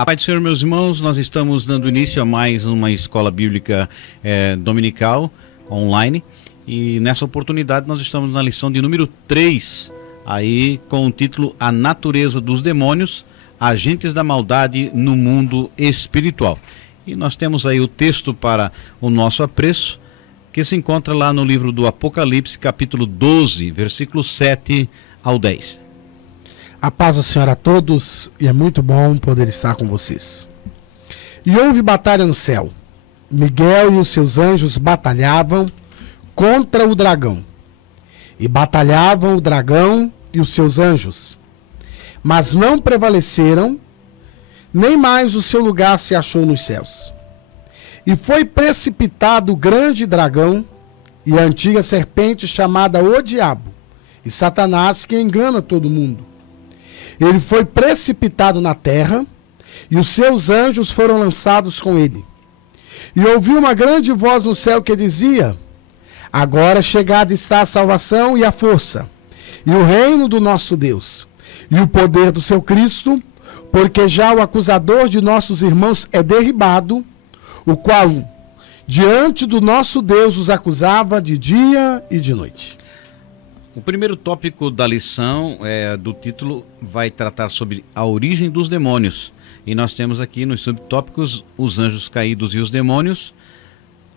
A paz do Senhor, meus irmãos, nós estamos dando início a mais uma escola bíblica dominical, online, e nessa oportunidade nós estamos na lição de número 3, aí com o título A Natureza dos Demônios, Agentes da Maldade no Mundo Espiritual. E nós temos aí o texto para o nosso apreço, que se encontra lá no livro do Apocalipse, capítulo 12, versículos 7 ao 10. A paz do Senhor a todos, e é muito bom poder estar com vocês. E houve batalha no céu. Miguel e os seus anjos batalhavam contra o dragão. E batalhavam o dragão e os seus anjos. Mas não prevaleceram, nem mais o seu lugar se achou nos céus. E foi precipitado o grande dragão e a antiga serpente chamada o Diabo, e Satanás, que engana todo mundo. Ele foi precipitado na terra, e os seus anjos foram lançados com ele. E ouvi uma grande voz no céu que dizia: agora chegada está a salvação e a força, e o reino do nosso Deus, e o poder do seu Cristo, porque já o acusador de nossos irmãos é derribado, o qual diante do nosso Deus os acusava de dia e de noite. O primeiro tópico da lição do título vai tratar sobre a origem dos demônios. E nós temos aqui nos subtópicos os anjos caídos e os demônios,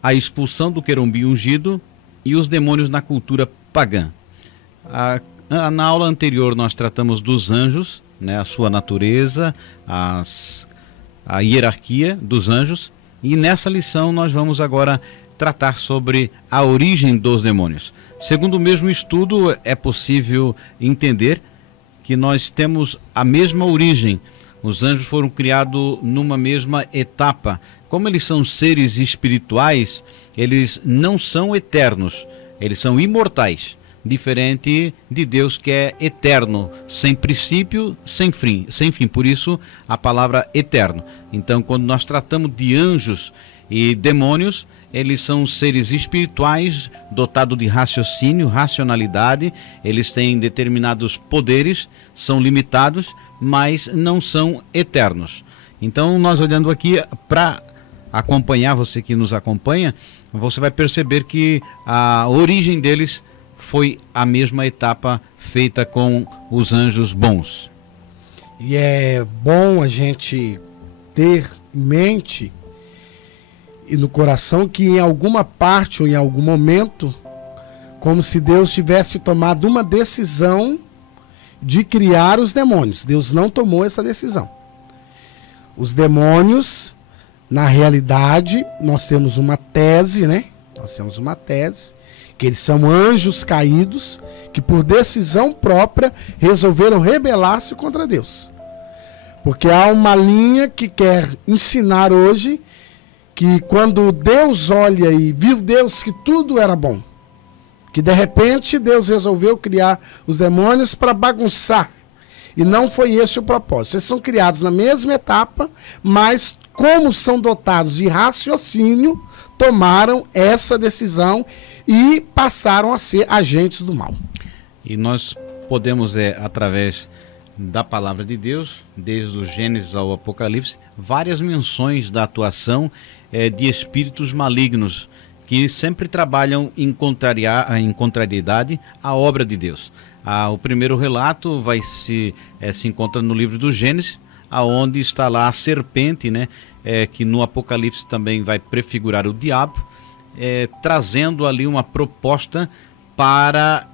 a expulsão do querubim ungido e os demônios na cultura pagã. Na aula anterior nós tratamos dos anjos, né, a sua natureza, a hierarquia dos anjos. E nessa lição nós vamos agora tratar sobre a origem dos demônios. Segundo o mesmo estudo, é possível entender que nós temos a mesma origem. Os anjos foram criados numa mesma etapa. Como eles são seres espirituais, eles não são eternos, eles são imortais, diferente de Deus, que é eterno, sem princípio, sem fim. Por isso a palavra eterno. Então, quando nós tratamos de anjos e demônios, eles são seres espirituais dotados de raciocínio, racionalidade. Eles têm determinados poderes, são limitados, mas não são eternos. Então, nós olhando aqui para acompanhar, você que nos acompanha, você vai perceber que a origem deles foi a mesma etapa feita com os anjos bons. E é bom a gente ter em mente e no coração que em alguma parte ou em algum momento, como se Deus tivesse tomado uma decisão de criar os demônios. Deus não tomou essa decisão. Os demônios, na realidade, nós temos uma tese, né? Nós temos uma tese que eles são anjos caídos que por decisão própria resolveram rebelar-se contra Deus. Porque há uma linha que quer ensinar hoje que quando Deus olha e viu Deus que tudo era bom, que de repente Deus resolveu criar os demônios para bagunçar. E não foi esse o propósito. Eles são criados na mesma etapa, mas como são dotados de raciocínio, tomaram essa decisão e passaram a ser agentes do mal. E nós podemos, através da palavra de Deus, desde o Gênesis ao Apocalipse, várias menções da atuação de espíritos malignos que sempre trabalham em contrariedade à obra de Deus. O primeiro relato se encontra no livro do Gênesis, aonde está lá a serpente, né, que no Apocalipse também vai prefigurar o diabo, trazendo ali uma proposta para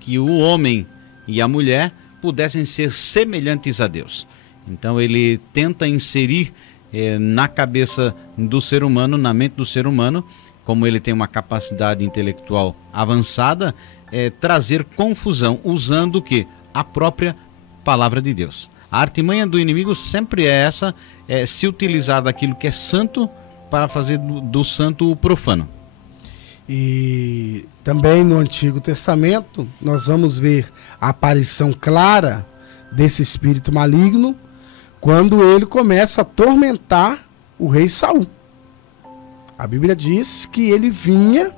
que o homem e a mulher pudessem ser semelhantes a Deus. Então ele tenta inserir na cabeça do ser humano, na mente do ser humano, como ele tem uma capacidade intelectual avançada, trazer confusão, usando o quê? A própria palavra de Deus. A artimanha do inimigo sempre é essa, se utilizar daquilo que é santo para fazer do santo o profano. E também no Antigo Testamento nós vamos ver a aparição clara desse espírito maligno quando ele começa a atormentar o rei Saul. A Bíblia diz que ele vinha,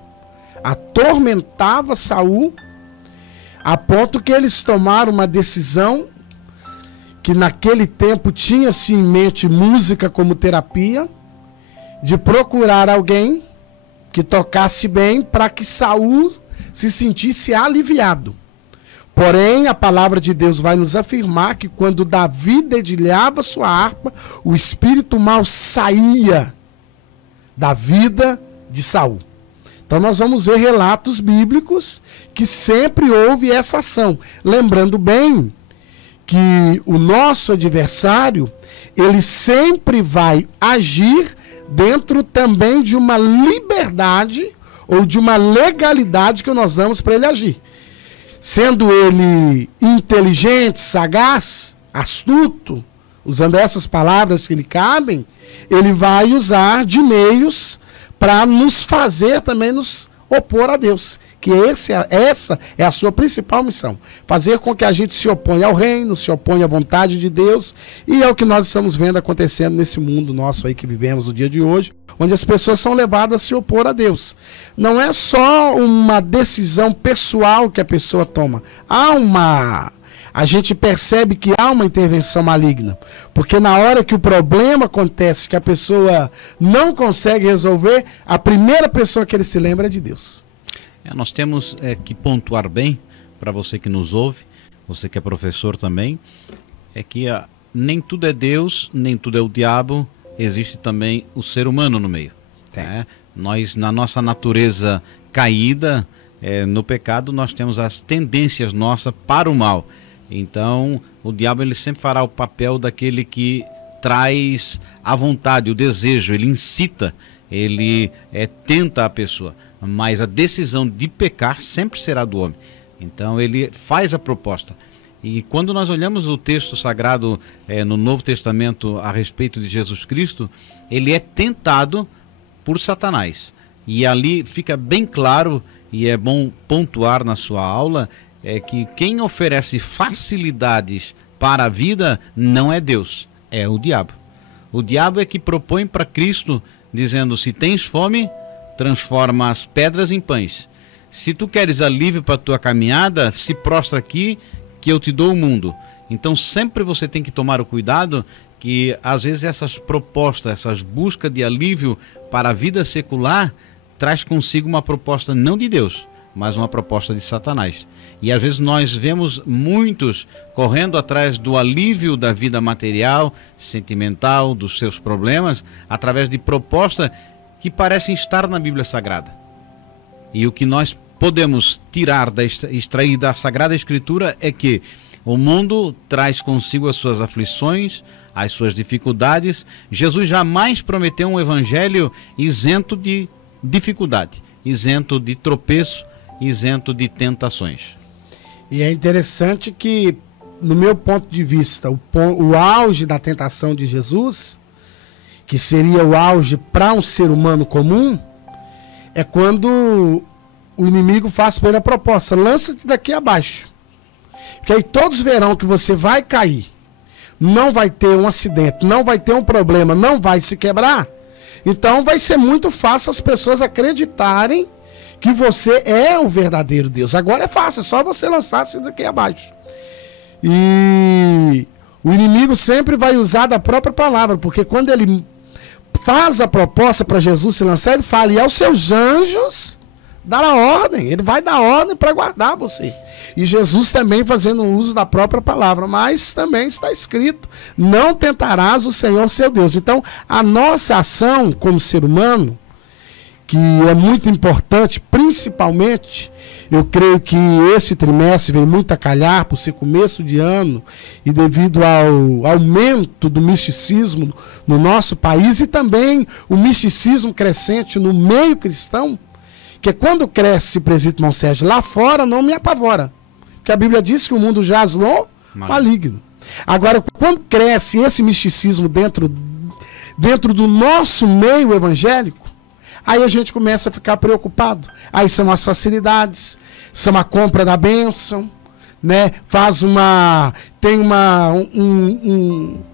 atormentava Saul, a ponto que eles tomaram uma decisão que naquele tempo tinha-se em mente música como terapia, de procurar alguém que tocasse bem para que Saul se sentisse aliviado. Porém, a palavra de Deus vai nos afirmar que quando Davi dedilhava sua harpa, o espírito mau saía da vida de Saul. Então nós vamos ver relatos bíblicos que sempre houve essa ação. Lembrando bem que o nosso adversário, ele sempre vai agir dentro também de uma liberdade ou de uma legalidade que nós damos para ele agir. Sendo ele inteligente, sagaz, astuto, usando essas palavras que lhe cabem, ele vai usar de meios para nos fazer também nos opor a Deus. Que essa é a sua principal missão. Fazer com que a gente se oponha ao reino, se oponha à vontade de Deus. E é o que nós estamos vendo acontecendo nesse mundo nosso aí que vivemos no dia de hoje, onde as pessoas são levadas a se opor a Deus. Não é só uma decisão pessoal que a pessoa toma. A gente percebe que há uma intervenção maligna. Porque na hora que o problema acontece, que a pessoa não consegue resolver, a primeira pessoa que ele se lembra é de Deus. Nós temos que pontuar bem, para você que nos ouve, você que é professor também, é que nem tudo é Deus, nem tudo é o diabo, existe também o ser humano no meio. Nós, na nossa natureza caída, no pecado, nós temos as tendências nossas para o mal. Então, o diabo ele sempre fará o papel daquele que traz a vontade, o desejo, ele incita, ele tenta a pessoa. Mas a decisão de pecar sempre será do homem. Então ele faz a proposta. E quando nós olhamos o texto sagrado no Novo Testamento a respeito de Jesus Cristo, ele é tentado por Satanás. E ali fica bem claro, e é bom pontuar na sua aula, que quem oferece facilidades para a vida não é Deus, é o diabo. O diabo é que propõe para Cristo, dizendo: se tens fome, transforma as pedras em pães. Se tu queres alívio para a tua caminhada, se prostra aqui que eu te dou o mundo. Então sempre você tem que tomar o cuidado que às vezes essas propostas, essas buscas de alívio para a vida secular traz consigo uma proposta não de Deus, mas uma proposta de Satanás. E às vezes nós vemos muitos correndo atrás do alívio da vida material, sentimental, dos seus problemas, através de propostas que parecem estar na Bíblia Sagrada. E o que nós podemos extrair da Sagrada Escritura é que o mundo traz consigo as suas aflições, as suas dificuldades. Jesus jamais prometeu um evangelho isento de dificuldade, isento de tropeço, isento de tentações. E é interessante que, no meu ponto de vista, o auge da tentação de Jesus, que seria o auge para um ser humano comum, é quando o inimigo faz para ele a proposta: lança-te daqui abaixo. Porque aí todos verão que você vai cair, não vai ter um acidente, não vai ter um problema, não vai se quebrar. Então vai ser muito fácil as pessoas acreditarem que você é o verdadeiro Deus. Agora é fácil, é só você lançar-se daqui abaixo. E o inimigo sempre vai usar da própria palavra, porque quando ele faz a proposta para Jesus se lançar, ele fala: e aos seus anjos dará ordem, ele vai dar ordem para guardar você. E Jesus também fazendo uso da própria palavra, mas também está escrito: não tentarás o Senhor seu Deus. Então a nossa ação como ser humano, que é muito importante, principalmente, eu creio que esse trimestre vem muito a calhar por ser começo de ano e devido ao aumento do misticismo no nosso país e também o misticismo crescente no meio cristão, que quando cresce, presbítero irmão Sérgio, lá fora não me apavora, porque a Bíblia diz que o mundo jaz no maligno. Agora, quando cresce esse misticismo dentro do nosso meio evangélico, aí a gente começa a ficar preocupado. Aí são as facilidades, são a compra da bênção, né?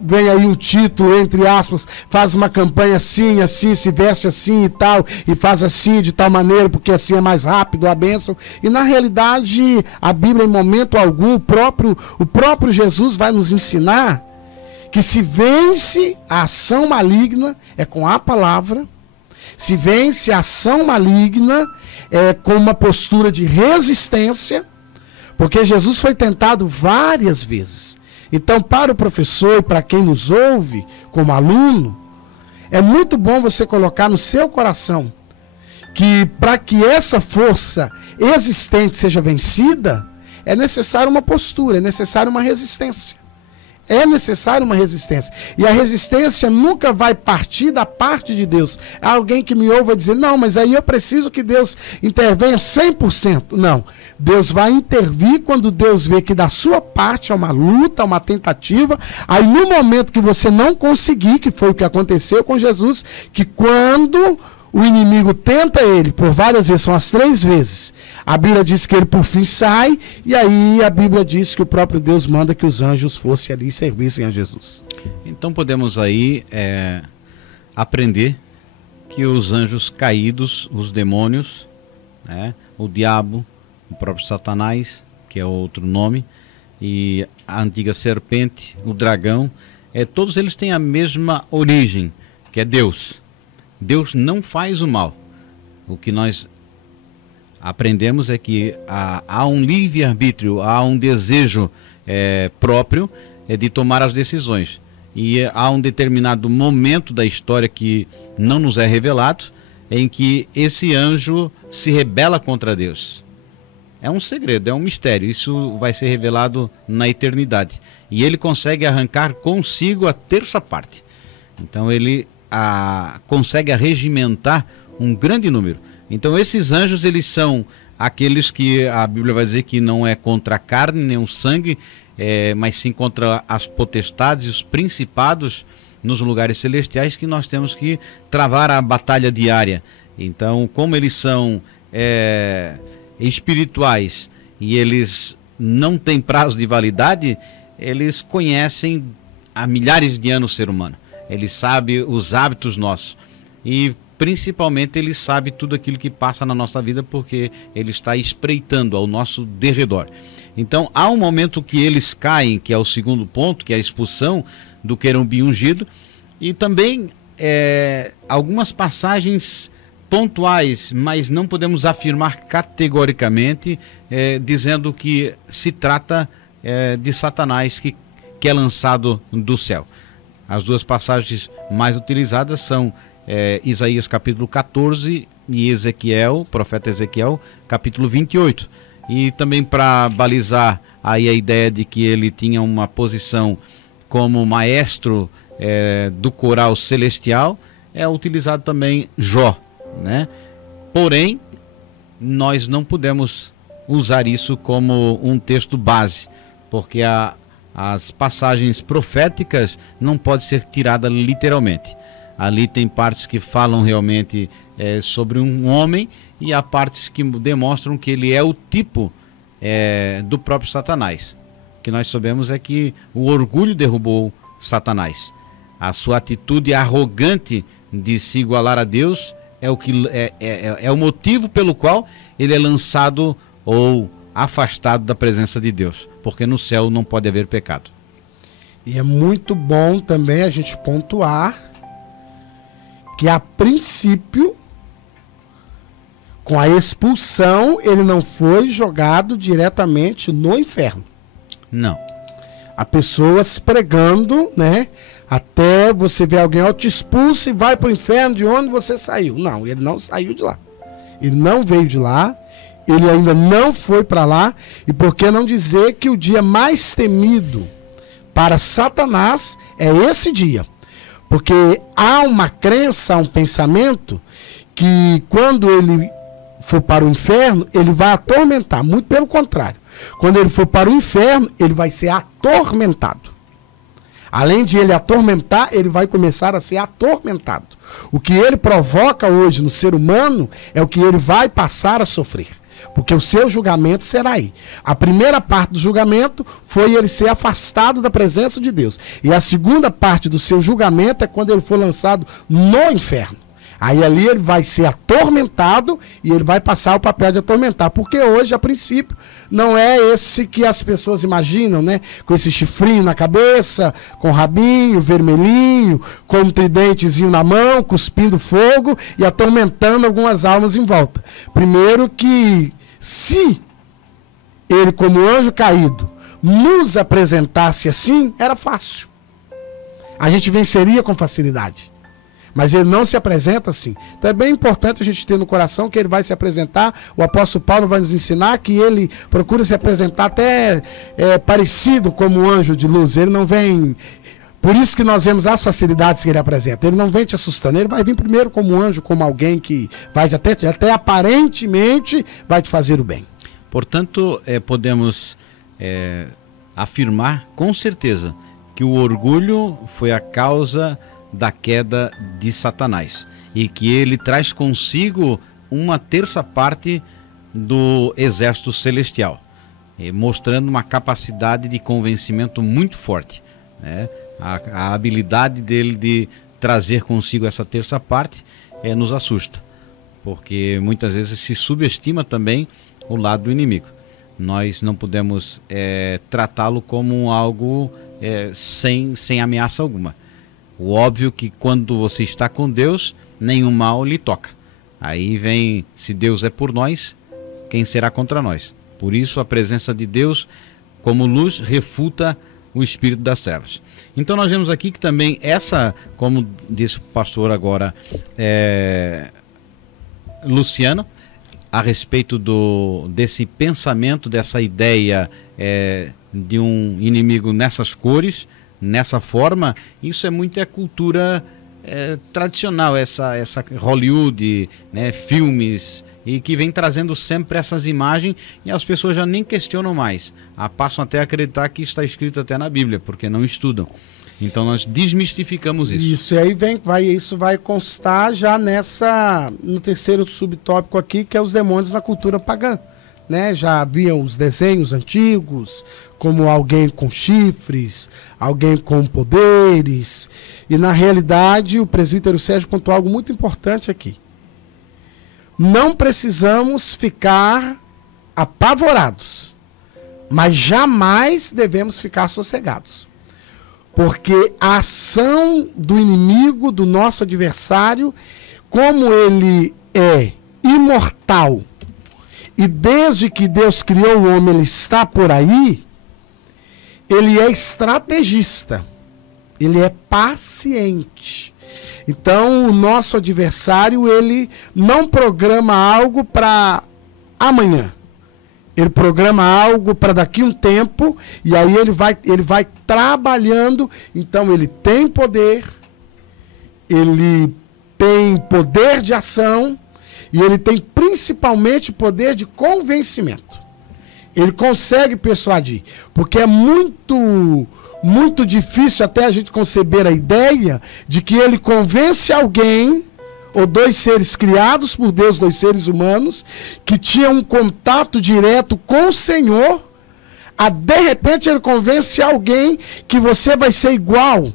Vem aí um título, entre aspas, faz uma campanha assim, se veste assim e tal, e faz assim, de tal maneira, porque assim é mais rápido a bênção. E na realidade, a Bíblia, em momento algum, o próprio Jesus vai nos ensinar que se vence a ação maligna é com a palavra, se vence a ação maligna é com uma postura de resistência, porque Jesus foi tentado várias vezes. Então, para o professor e para quem nos ouve como aluno, é muito bom você colocar no seu coração que para que essa força existente seja vencida, é necessário uma postura, é necessário uma resistência. É necessário uma resistência. E a resistência nunca vai partir da parte de Deus. Há alguém que me ouve vai dizer, não, mas aí eu preciso que Deus intervenha 100%. Não. Deus vai intervir quando Deus vê que da sua parte é uma luta, uma tentativa. Aí no momento que você não conseguir, que foi o que aconteceu com Jesus, que quando o inimigo tenta ele por várias vezes, são as 3 vezes. A Bíblia diz que ele por fim sai, e aí a Bíblia diz que o próprio Deus manda que os anjos fossem ali e servissem a Jesus. Então podemos aí aprender que os anjos caídos, os demônios, né, o diabo, o próprio Satanás, que é outro nome, e a antiga serpente, o dragão, todos eles têm a mesma origem, que é Deus. Deus não faz o mal. O que nós aprendemos é que há um livre-arbítrio, há um desejo próprio de tomar as decisões. E há um determinado momento da história que não nos é revelado, em que esse anjo se rebela contra Deus. É um segredo, é um mistério. Isso vai ser revelado na eternidade. E ele consegue arrancar consigo a 1/3 parte. Então ele consegue arregimentar um grande número. Então esses anjos, eles são aqueles que a Bíblia vai dizer que não é contra a carne nem o sangue, mas sim contra as potestades e os principados nos lugares celestiais, que nós temos que travar a batalha diária. Então, como eles são espirituais e eles não têm prazo de validade, eles conhecem há milhares de anos o ser humano. Ele sabe os hábitos nossos e principalmente ele sabe tudo aquilo que passa na nossa vida, porque ele está espreitando ao nosso derredor. Então há um momento que eles caem, que é o segundo ponto, que é a expulsão do querubim ungido, e também algumas passagens pontuais, mas não podemos afirmar categoricamente, dizendo que se trata de Satanás que é lançado do céu. As 2 passagens mais utilizadas são Isaías capítulo 14 e Ezequiel, profeta Ezequiel, capítulo 28. E também para balizar aí a ideia de que ele tinha uma posição como maestro do coral celestial, é utilizado também Jó, né? Porém, nós não podemos usar isso como um texto base, porque as passagens proféticas não podem ser tiradas literalmente. Ali tem partes que falam realmente sobre um homem, e há partes que demonstram que ele é o tipo do próprio Satanás. O que nós sabemos é que o orgulho derrubou Satanás. A sua atitude arrogante de se igualar a Deus é o motivo pelo qual ele é lançado ou afastado da presença de Deus, porque no céu não pode haver pecado. E é muito bom também a gente pontuar que a princípio, com a expulsão, ele não foi jogado diretamente no inferno. Não. A pessoa se pregando, né? Até você ver alguém, te expulsa e vai para o inferno de onde você saiu. Não, ele não saiu de lá. Ele não veio de lá. Ele ainda não foi para lá. E por que não dizer que o dia mais temido para Satanás é esse dia? Porque há uma crença, há um pensamento que quando ele for para o inferno, ele vai atormentar. Muito pelo contrário. Quando ele for para o inferno, ele vai ser atormentado. Além de ele atormentar, ele vai começar a ser atormentado. O que ele provoca hoje no ser humano é o que ele vai passar a sofrer. Porque o seu julgamento será aí. A primeira parte do julgamento foi ele ser afastado da presença de Deus. E a segunda parte do seu julgamento é quando ele for lançado no inferno. Aí ali ele vai ser atormentado e ele vai passar o papel de atormentar, porque hoje, a princípio, não é esse que as pessoas imaginam, né? Com esse chifrinho na cabeça, com rabinho vermelhinho, com um tridentezinho na mão, cuspindo fogo e atormentando algumas almas em volta. Primeiro que, se ele, como anjo caído, nos apresentasse assim, era fácil. A gente venceria com facilidade. Mas ele não se apresenta assim. Então é bem importante a gente ter no coração que ele vai se apresentar. O apóstolo Paulo vai nos ensinar que ele procura se apresentar até parecido como um anjo de luz. Ele não vem... Por isso que nós vemos as facilidades que ele apresenta. Ele não vem te assustando. Ele vai vir primeiro como um anjo, como alguém que vai até aparentemente vai te fazer o bem. Portanto, podemos afirmar com certeza que o orgulho foi a causa da queda de Satanás e que ele traz consigo uma terça parte do exército celestial, mostrando uma capacidade de convencimento muito forte, né? A habilidade dele de trazer consigo essa terça parte nos assusta, porque muitas vezes se subestima também o lado do inimigo. Nós não podemos tratá-lo como algo sem ameaça alguma. O óbvio que quando você está com Deus, nenhum mal lhe toca. Aí vem, se Deus é por nós, quem será contra nós? Por isso a presença de Deus como luz refuta o espírito das trevas. Então nós vemos aqui que também como disse o pastor agora, Luciano, a respeito desse pensamento, dessa ideia de um inimigo nessas cores, nessa forma, isso é muito cultura tradicional, essa Hollywood, né, filmes, e que vem trazendo sempre essas imagens e as pessoas já nem questionam mais, passam até a acreditar que está escrito até na Bíblia, porque não estudam. Então nós desmistificamos isso. Isso, e aí isso vai constar já no terceiro subtópico aqui, que é os demônios na cultura pagã. Né? Já haviam os desenhos antigos, como alguém com chifres, alguém com poderes. E na realidade o presbítero Sérgio pontuou algo muito importante aqui. Não precisamos ficar apavorados, mas jamais devemos ficar sossegados. Porque a ação do inimigo, do nosso adversário, como ele é imortal, e desde que Deus criou o homem, ele está por aí, ele é estrategista, ele é paciente. Então, o nosso adversário, ele não programa algo para amanhã. Ele programa algo para daqui um tempo, e aí ele vai trabalhando. Então ele tem poder de ação, e ele tem principalmente poder de convencimento. Ele consegue persuadir, porque é muito difícil até a gente conceber a ideia de que ele convence alguém, ou dois seres criados por Deus, dois seres humanos, que tinham um contato direto com o Senhor, de repente ele convence alguém que você vai ser igual,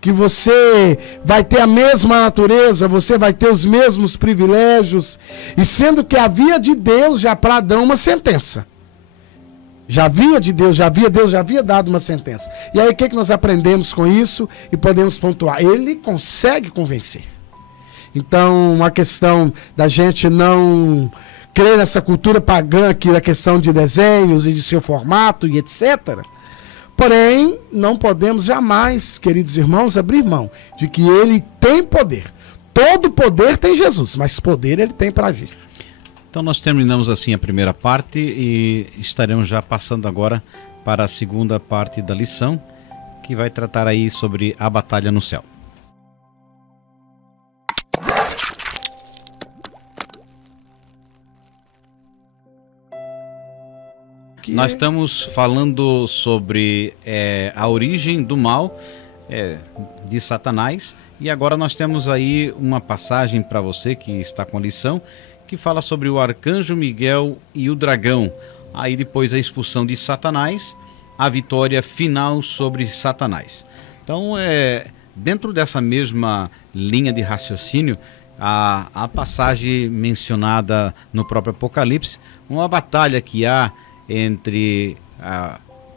que você vai ter a mesma natureza, você vai ter os mesmos privilégios, e sendo que havia de Deus já para Adão uma sentença. Deus já havia dado uma sentença. E aí o que nós aprendemos com isso e podemos pontuar? Ele consegue convencer. Então, uma questão da gente não crer nessa cultura pagã aqui, da questão de desenhos e de seu formato e etc. Porém, não podemos jamais, queridos irmãos, abrir mão de que ele tem poder. Todo poder tem Jesus, mas poder ele tem para agir. Então nós terminamos assim a primeira parte e estaremos já passando agora para a segunda parte da lição, que vai tratar aí sobre a batalha no céu. Nós estamos falando sobre a origem do mal de Satanás, e agora nós temos aí uma passagem para você que está com a lição, que fala sobre o arcanjo Miguel e o dragão. Aí depois a expulsão de Satanás, a vitória final sobre Satanás. Então, dentro dessa mesma linha de raciocínio, a passagem mencionada no próprio Apocalipse, uma batalha que há entre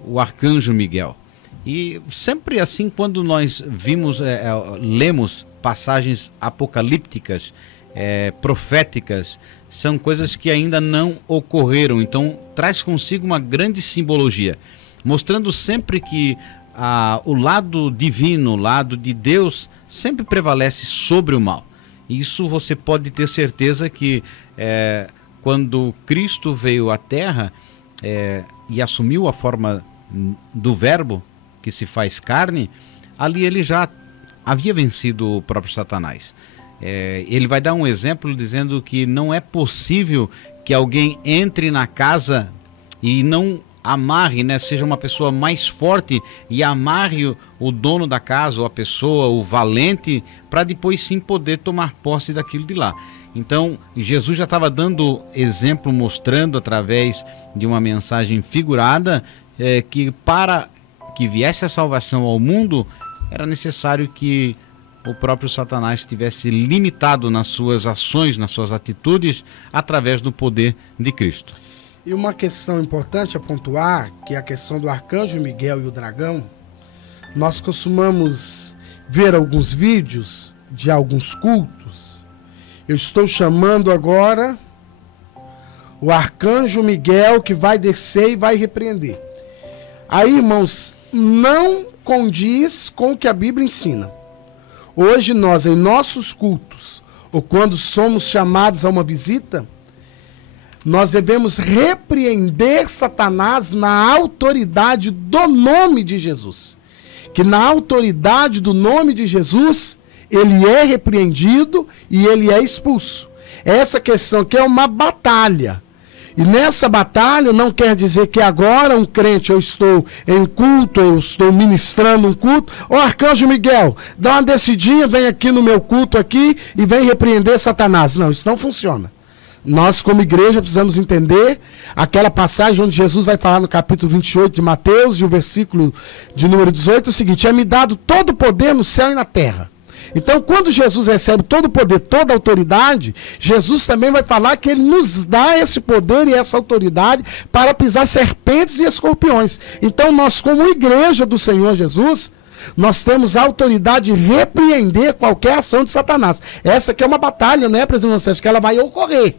o arcanjo Miguel. E sempre assim, quando nós lemos passagens apocalípticas, proféticas, são coisas que ainda não ocorreram. Então traz consigo uma grande simbologia, mostrando sempre que o lado divino, o lado de Deus, sempre prevalece sobre o mal. Isso você pode ter certeza que quando Cristo veio à Terra e assumiu a forma do Verbo, que se faz carne, ali ele já havia vencido o próprio Satanás. Ele vai dar um exemplo dizendo que não é possível que alguém entre na casa e não amarre, seja uma pessoa mais forte e amarre o dono da casa, ou a pessoa, o valente, para depois sim poder tomar posse daquilo de lá. Então Jesus já estava dando exemplo, mostrando através de uma mensagem figurada que para que viesse a salvação ao mundo era necessário que o próprio Satanás estivesse limitado nas suas ações, nas suas atitudes, através do poder de Cristo. E uma questão importante a pontuar, que é a questão do arcanjo Miguel e o dragão. Nós costumamos ver alguns vídeos de alguns cultos. Eu estou chamando agora o arcanjo Miguel, que vai descer e vai repreender. Aí, irmãos, não condiz com o que a Bíblia ensina. Hoje nós, em nossos cultos, ou quando somos chamados a uma visita, nós devemos repreender Satanás na autoridade do nome de Jesus. Que na autoridade do nome de Jesus, ele é repreendido e ele é expulso. Essa questão aqui é uma batalha. E nessa batalha não quer dizer que agora um crente, eu estou em culto, eu estou ministrando um culto, arcanjo Miguel, dá uma descidinha, vem aqui no meu culto aqui e vem repreender Satanás. Não, isso não funciona. Nós, como igreja, precisamos entender aquela passagem onde Jesus vai falar no capítulo 28 de Mateus, e o versículo de número 18, é o seguinte: é-me dado todo o poder no céu e na terra. Então, quando Jesus recebe todo o poder, toda a autoridade, Jesus também vai falar que ele nos dá esse poder e essa autoridade para pisar serpentes e escorpiões. Então, nós, como igreja do Senhor Jesus, nós temos a autoridade de repreender qualquer ação de Satanás. Essa aqui é uma batalha, né, presidente Sérgio, que ela vai ocorrer.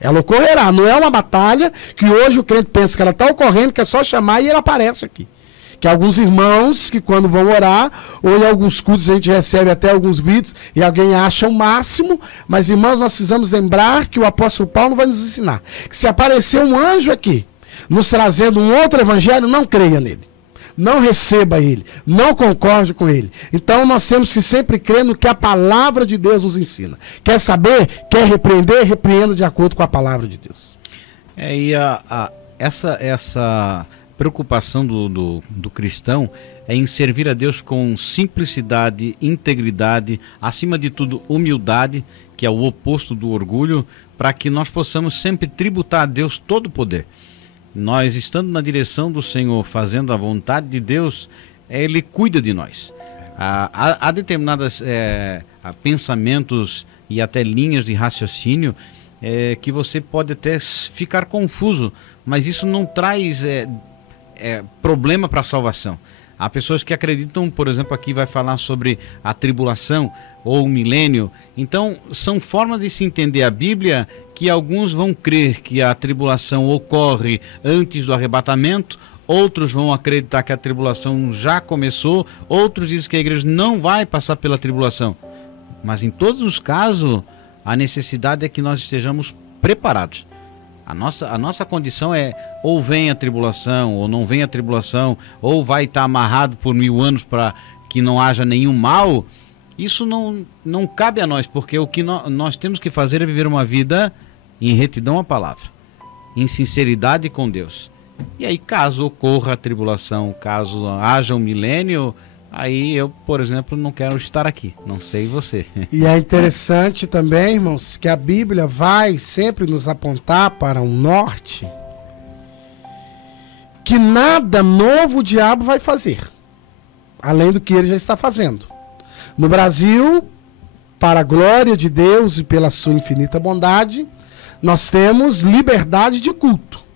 Ela ocorrerá, não é uma batalha que hoje o crente pensa que ela está ocorrendo, que é só chamar e ele aparece aqui. Que alguns irmãos que quando vão orar, ou em alguns cultos a gente recebe até alguns vídeos e alguém acha o máximo, mas irmãos, nós precisamos lembrar que o apóstolo Paulo vai nos ensinar que se aparecer um anjo aqui, nos trazendo um outro evangelho, não creia nele. Não receba ele, não concorde com ele. Então nós temos que sempre crer no que a palavra de Deus nos ensina. Quer saber? Quer repreender? Repreenda de acordo com a palavra de Deus. Essa preocupação do cristão é em servir a Deus com simplicidade, integridade, acima de tudo humildade, que é o oposto do orgulho, para que nós possamos sempre tributar a Deus todo o poder. Nós, estando na direção do Senhor, fazendo a vontade de Deus, Ele cuida de nós. Há determinados pensamentos e até linhas de raciocínio que você pode até ficar confuso, mas isso não traz problema para a salvação. Há pessoas que acreditam, por exemplo, aqui vai falar sobre a tribulação ou o milênio. Então, são formas de se entender a Bíblia que alguns vão crer que a tribulação ocorre antes do arrebatamento, outros vão acreditar que a tribulação já começou, outros dizem que a igreja não vai passar pela tribulação. Mas em todos os casos, a necessidade é que nós estejamos preparados. A nossa condição é ou vem a tribulação, ou não vem a tribulação, ou vai estar amarrado por 1000 anos para que não haja nenhum mal. Isso não cabe a nós, porque o que nós temos que fazer é viver uma vida em retidão à palavra, em sinceridade com Deus. E aí, caso ocorra a tribulação, caso haja um milênio, aí eu, por exemplo, não quero estar aqui. Não sei você. E é interessante também, irmãos, que a Bíblia vai sempre nos apontar para um norte que nada novo o diabo vai fazer, além do que ele já está fazendo. No Brasil, para a glória de Deus e pela sua infinita bondade, nós temos liberdade de culto.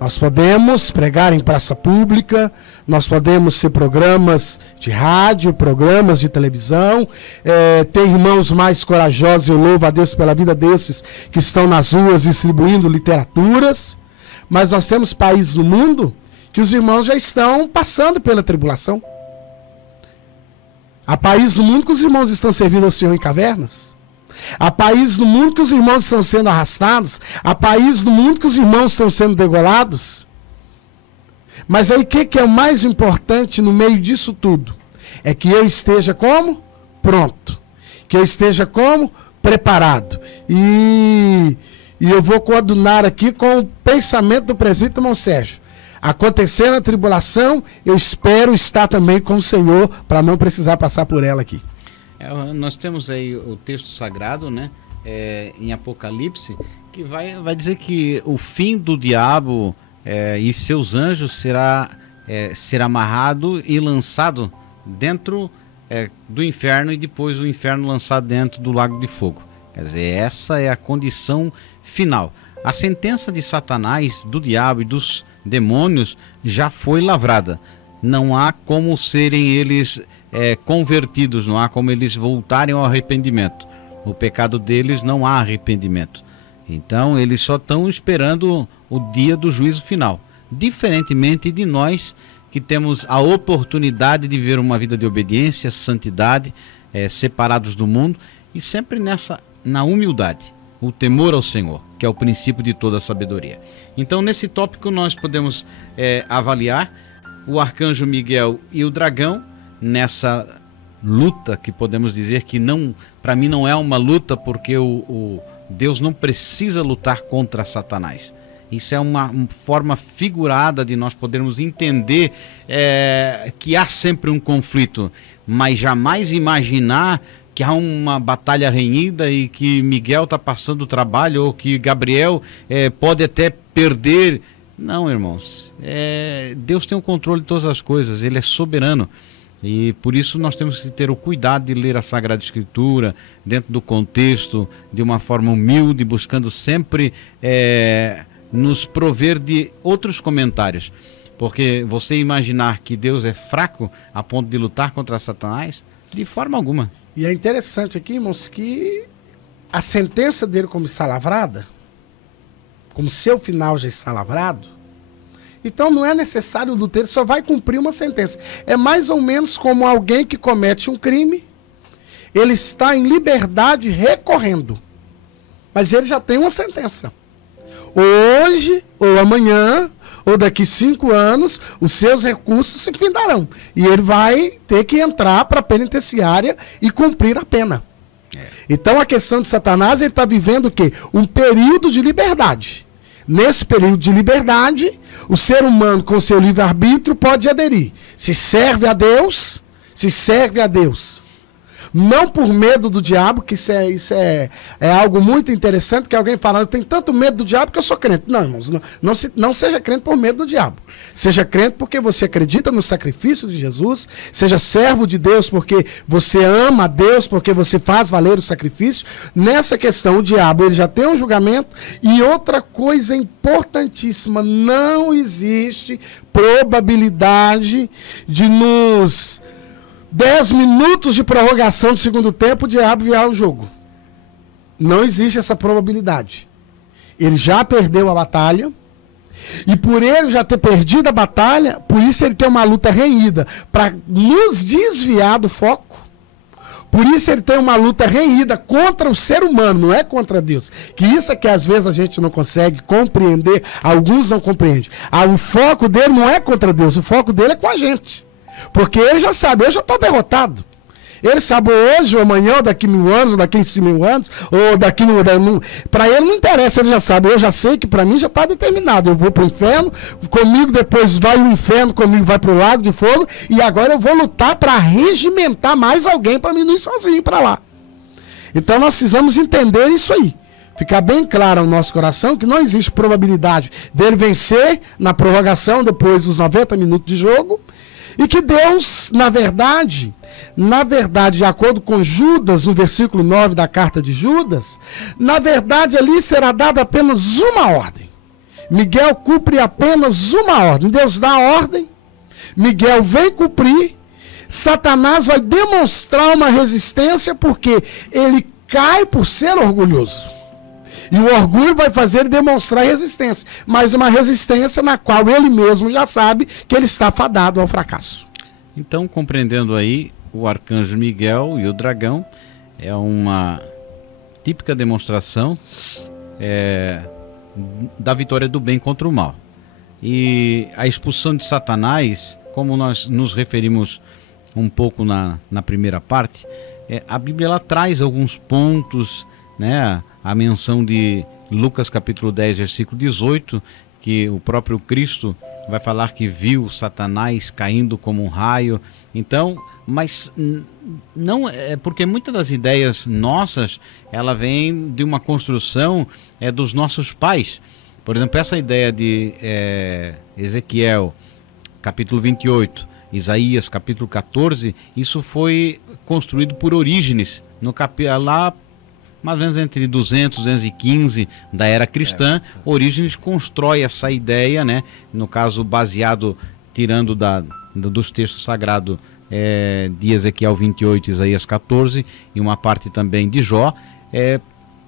Nós podemos pregar em praça pública, nós podemos ter programas de rádio, programas de televisão, ter irmãos mais corajosos, eu louvo a Deus pela vida desses que estão nas ruas distribuindo literaturas, mas nós temos países no mundo que os irmãos já estão passando pela tribulação. Há países no mundo que os irmãos estão servindo ao Senhor em cavernas. Há países no mundo que os irmãos estão sendo arrastados. Há países no mundo que os irmãos estão sendo degolados. Mas aí o que é o mais importante no meio disso tudo? É que eu esteja como? Pronto. Que eu esteja como? Preparado. E eu vou coadunar aqui com o pensamento do presbítero irmão Sérgio. Acontecendo a tribulação, eu espero estar também com o Senhor para não precisar passar por ela aqui. Nós temos aí o texto sagrado, né, em Apocalipse, que vai dizer que o fim do diabo e seus anjos será amarrado e lançado dentro do inferno, e depois o inferno lançado dentro do lago de fogo. Quer dizer, essa é a condição final. A sentença de Satanás, do diabo e dos demônios já foi lavrada. Não há como serem eles convertidos, não há como eles voltarem ao arrependimento. No pecado deles não há arrependimento. Então eles só estão esperando o dia do juízo final. Diferentemente de nós, que temos a oportunidade de viver uma vida de obediência, santidade, separados do mundo, e sempre na humildade, o temor ao Senhor, que é o princípio de toda a sabedoria. Então, nesse tópico nós podemos avaliar o arcanjo Miguel e o dragão nessa luta, que podemos dizer que para mim não é uma luta, porque o Deus não precisa lutar contra Satanás. Isso é uma forma figurada de nós podermos entender que há sempre um conflito, mas jamais imaginar que há uma batalha renhida e que Miguel está passando o trabalho, ou que Gabriel pode até perder. Não, irmãos, Deus tem o controle de todas as coisas, Ele é soberano, e por isso nós temos que ter o cuidado de ler a Sagrada Escritura dentro do contexto, de uma forma humilde, buscando sempre nos prover de outros comentários, porque você imaginar que Deus é fraco a ponto de lutar contra Satanás, de forma alguma. E é interessante aqui, irmãos, que a sentença dele, como está lavrada, como seu final já está lavrado, então não é necessário lutar, ele só vai cumprir uma sentença. É mais ou menos como alguém que comete um crime, ele está em liberdade recorrendo, mas ele já tem uma sentença. Hoje, ou amanhã, ou daqui 5 anos, os seus recursos se findarão. E ele vai ter que entrar para a penitenciária e cumprir a pena. Então a questão de Satanás, ele está vivendo o quê? Um período de liberdade. Nesse período de liberdade, o ser humano com seu livre-arbítrio pode aderir. Se serve a Deus, não por medo do diabo, que isso é algo muito interessante, que alguém fala, eu tenho tanto medo do diabo que eu sou crente. Não, irmãos, não seja crente por medo do diabo. Seja crente porque você acredita no sacrifício de Jesus, seja servo de Deus porque você ama a Deus, porque você faz valer o sacrifício. Nessa questão, o diabo ele já tem um julgamento. E outra coisa importantíssima, não existe probabilidade de nos 10 minutos de prorrogação do segundo tempo, o diabo virar o jogo. Não existe essa probabilidade. Ele já perdeu a batalha, e por ele já ter perdido a batalha, por isso ele tem uma luta renhida, para nos desviar do foco. Por isso ele tem uma luta renhida contra o ser humano, não é contra Deus. Que isso é que às vezes a gente não consegue compreender, alguns não compreendem. O foco dele não é contra Deus, o foco dele é com a gente. Porque ele já sabe, eu já estou derrotado. Ele sabe hoje, ou amanhã, ou daqui 1000 anos, ou daqui 5.000 anos, ou daqui... Para ele não interessa, ele já sabe. Eu já sei que para mim já está determinado. Eu vou para o inferno, comigo depois vai o inferno, comigo vai para o lago de fogo, e agora eu vou lutar para regimentar mais alguém para mim não ir sozinho para lá. Então nós precisamos entender isso aí. Ficar bem claro no nosso coração que não existe probabilidade dele vencer na prorrogação depois dos 90 minutos de jogo, E que Deus, na verdade, de acordo com Judas, no versículo 9 da carta de Judas, na verdade ali será dada apenas uma ordem. Miguel cumpre apenas uma ordem. Deus dá a ordem, Miguel vem cumprir, Satanás vai demonstrar uma resistência porque ele cai por ser orgulhoso. E o orgulho vai fazer ele demonstrar resistência, mas uma resistência na qual ele mesmo já sabe que ele está fadado ao fracasso. Então, compreendendo aí, o arcanjo Miguel e o dragão é uma típica demonstração da vitória do bem contra o mal. E a expulsão de Satanás, como nós nos referimos um pouco na primeira parte, a Bíblia ela traz alguns pontos, né? A menção de Lucas capítulo 10, versículo 18, que o próprio Cristo vai falar que viu Satanás caindo como um raio. Então, mas não é porque muitas das ideias nossas, ela vem de uma construção dos nossos pais. Por exemplo, essa ideia de Ezequiel capítulo 28, Isaías capítulo 14, isso foi construído por Orígenes, lá mais ou menos entre 200 e 215 da era cristã. Orígenes constrói essa ideia, né? No caso baseado, tirando dos textos sagrados de Ezequiel 28, Isaías 14 e uma parte também de Jó,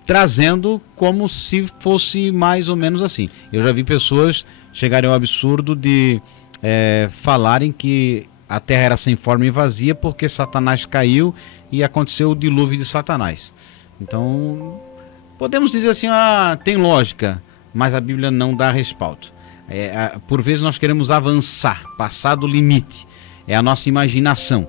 trazendo como se fosse mais ou menos assim. Eu já vi pessoas chegarem ao absurdo de falarem que a terra era sem forma e vazia porque Satanás caiu e aconteceu o dilúvio de Satanás. Então, podemos dizer assim, tem lógica, mas a Bíblia não dá respaldo. Por vezes nós queremos avançar, passar do limite, é a nossa imaginação.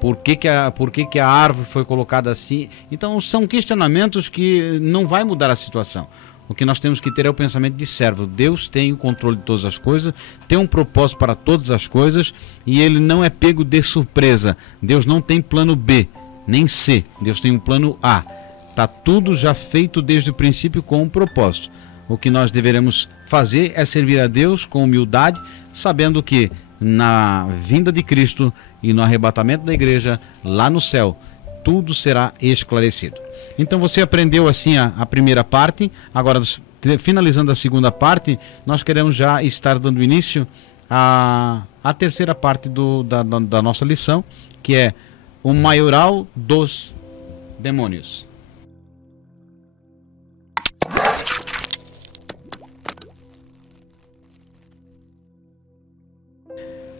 Por que a árvore foi colocada assim? Então, são questionamentos que não vai mudar a situação. O que nós temos que ter é o pensamento de servo. Deus tem o controle de todas as coisas, tem um propósito para todas as coisas e ele não é pego de surpresa. Deus não tem plano B, nem C. Deus tem um plano A. Está tudo já feito desde o princípio com um propósito. O que nós deveremos fazer é servir a Deus com humildade, sabendo que na vinda de Cristo e no arrebatamento da igreja, lá no céu, tudo será esclarecido. Então você aprendeu assim a primeira parte. Agora, finalizando a segunda parte, nós queremos já estar dando início à terceira parte da nossa lição, que é o maioral dos demônios.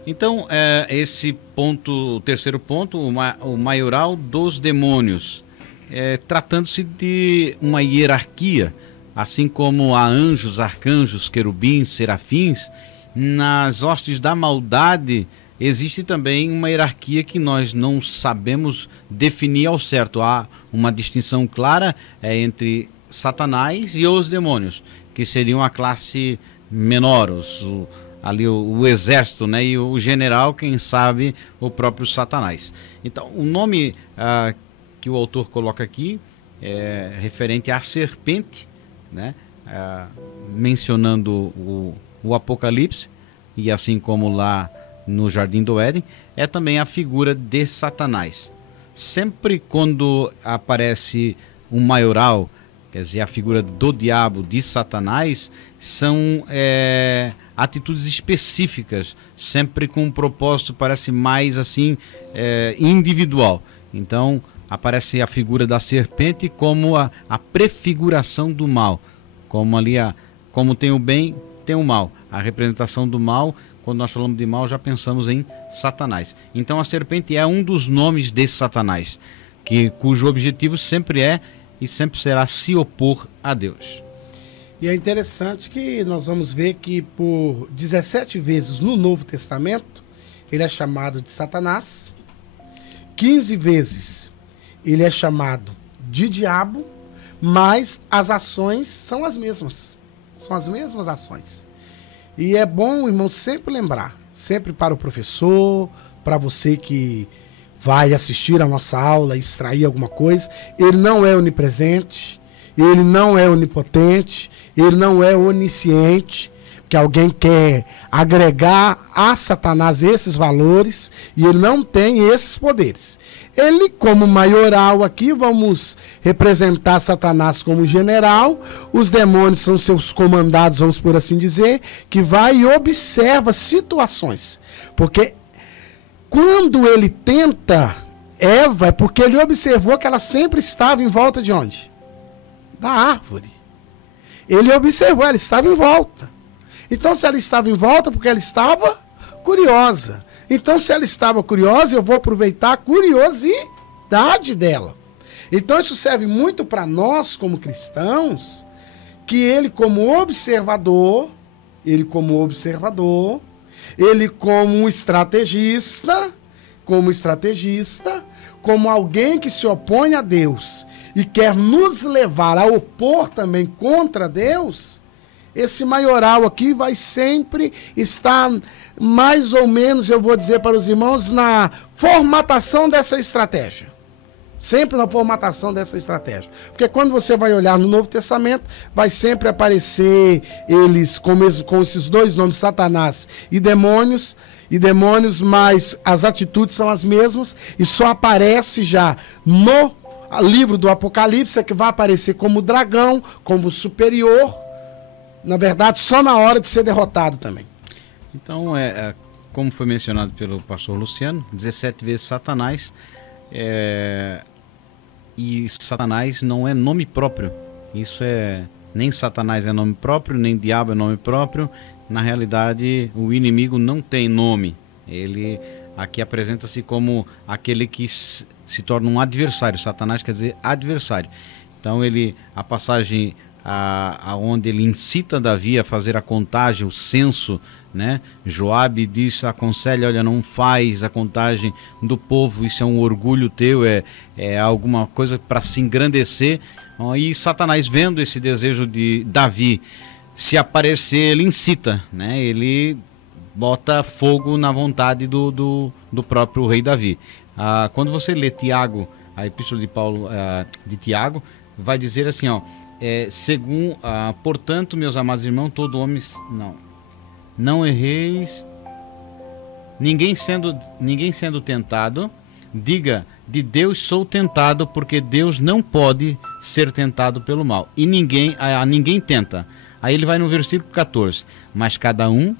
Então, esse ponto, o terceiro ponto, o maioral dos demônios, tratando-se de uma hierarquia, assim como há anjos, arcanjos, querubins, serafins, nas hostes da maldade existe também uma hierarquia que nós não sabemos definir ao certo. Há uma distinção clara entre Satanás e os demônios, que seriam a classe menor, ali o exército, né? E o general, quem sabe, o próprio Satanás. Então, o nome que o autor coloca aqui é referente à serpente, né? Mencionando o Apocalipse, e assim como lá no Jardim do Éden, é também a figura de Satanás. Sempre quando aparece um maioral, quer dizer, a figura do diabo, de Satanás, são atitudes específicas, sempre com um propósito, parece mais assim, individual. Então, aparece a figura da serpente como a prefiguração do mal, como ali como tem o bem, tem o mal. A representação do mal, quando nós falamos de mal, já pensamos em Satanás. Então a serpente é um dos nomes de Satanás, cujo objetivo sempre é e sempre será se opor a Deus. E é interessante que nós vamos ver que por 17 vezes no Novo Testamento ele é chamado de Satanás, 15 vezes ele é chamado de diabo, mas as ações são as mesmas. São as mesmas ações. E é bom, irmão, sempre lembrar, sempre para o professor, para você que vai assistir a nossa aula, extrair alguma coisa, ele não é onipresente, ele não é onipotente, ele não é onisciente, que alguém quer agregar a Satanás esses valores e ele não tem esses poderes. Ele, como maioral aqui, vamos representar Satanás como general, os demônios são seus comandados, vamos por assim dizer, que vai e observa situações. Porque quando ele tenta Eva, é porque ele observou que ela sempre estava em volta de onde? Da árvore. Ele observou, ela estava em volta. Então, se ela estava em volta, porque ela estava curiosa. Então, se ela estava curiosa, eu vou aproveitar a curiosidade dela. Então, isso serve muito para nós, como cristãos, que ele como observador, ele como um estrategista, como alguém que se opõe a Deus e quer nos levar a opor também contra Deus, esse maioral aqui vai sempre estar mais ou menos, eu vou dizer para os irmãos, na formatação dessa estratégia. Sempre na formatação dessa estratégia. Porque quando você vai olhar no Novo Testamento, vai sempre aparecer eles com esses dois nomes, Satanás e demônios, mas as atitudes são as mesmas, e só aparece já no livro do Apocalipse, que vai aparecer como dragão, como superior, na verdade, só na hora de ser derrotado também. Então, como foi mencionado pelo pastor Luciano, 17 vezes Satanás, e Satanás não é nome próprio. Isso nem Satanás é nome próprio, nem diabo é nome próprio. Na realidade, o inimigo não tem nome. Ele aqui apresenta-se como aquele que se torna um adversário. Satanás quer dizer adversário. Então, a passagem aonde ele incita Davi a fazer a contagem, o censo, né? Joabe diz, aconselha, olha, não faz a contagem do povo, isso é um orgulho teu, é alguma coisa para se engrandecer. E Satanás, vendo esse desejo de Davi se aparecer, ele incita, né? Ele bota fogo na vontade do próprio rei Davi. Quando você lê Tiago, a epístola de Paulo, de Tiago, vai dizer assim, portanto, meus amados irmãos, todo homem não erreis, ninguém sendo tentado, diga, de Deus sou tentado, porque Deus não pode ser tentado pelo mal, e ninguém tenta. Aí ele vai no versículo 14, mas cada um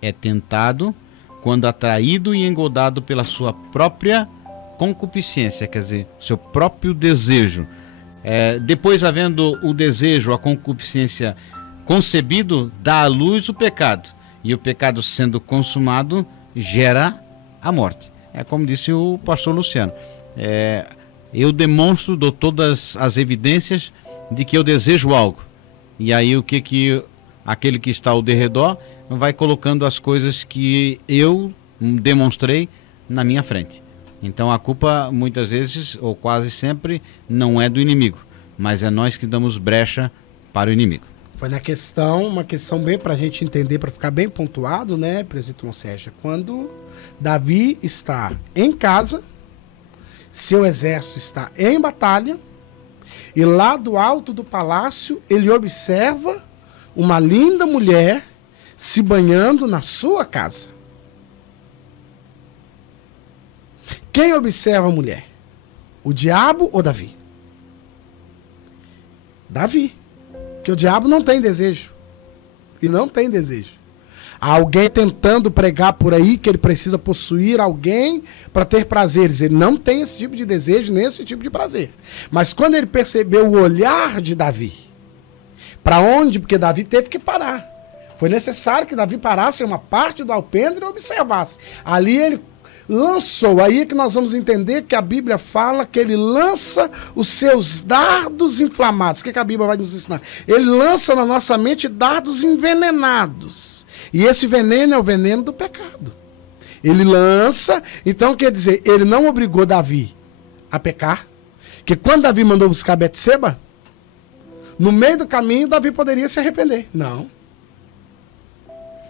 é tentado quando atraído e engodado pela sua própria concupiscência, quer dizer, seu próprio desejo. Depois, havendo o desejo, a concupiscência concebido, dá à luz o pecado, e o pecado sendo consumado gera a morte. Como disse o pastor Luciano, eu demonstro, dou todas as evidências de que eu desejo algo, e aí o que aquele que está ao derredor vai colocando as coisas que eu demonstrei na minha frente. Então a culpa muitas vezes, ou quase sempre, não é do inimigo, mas é nós que damos brecha para o inimigo. Foi uma questão bem para a gente entender, para ficar bem pontuado, né, presbítero Sérgio? Quando Davi está em casa, seu exército está em batalha, e lá do alto do palácio ele observa uma linda mulher se banhando na sua casa. Quem observa a mulher? O diabo ou Davi? Davi. Porque o diabo não tem desejo. E não tem desejo. Há alguém tentando pregar por aí que ele precisa possuir alguém para ter prazeres. Ele não tem esse tipo de desejo, nem esse tipo de prazer. Mas quando ele percebeu o olhar de Davi, para onde? Porque Davi teve que parar. Foi necessário que Davi parasse em uma parte do alpendre e observasse. Ali ele lançou, aí que nós vamos entender que a Bíblia fala que ele lança os seus dardos inflamados. O que a Bíblia vai nos ensinar? Ele lança na nossa mente dardos envenenados. E esse veneno é o veneno do pecado. Ele lança, então quer dizer, ele não obrigou Davi a pecar, que quando Davi mandou buscar Betseba, no meio do caminho Davi poderia se arrepender. Não,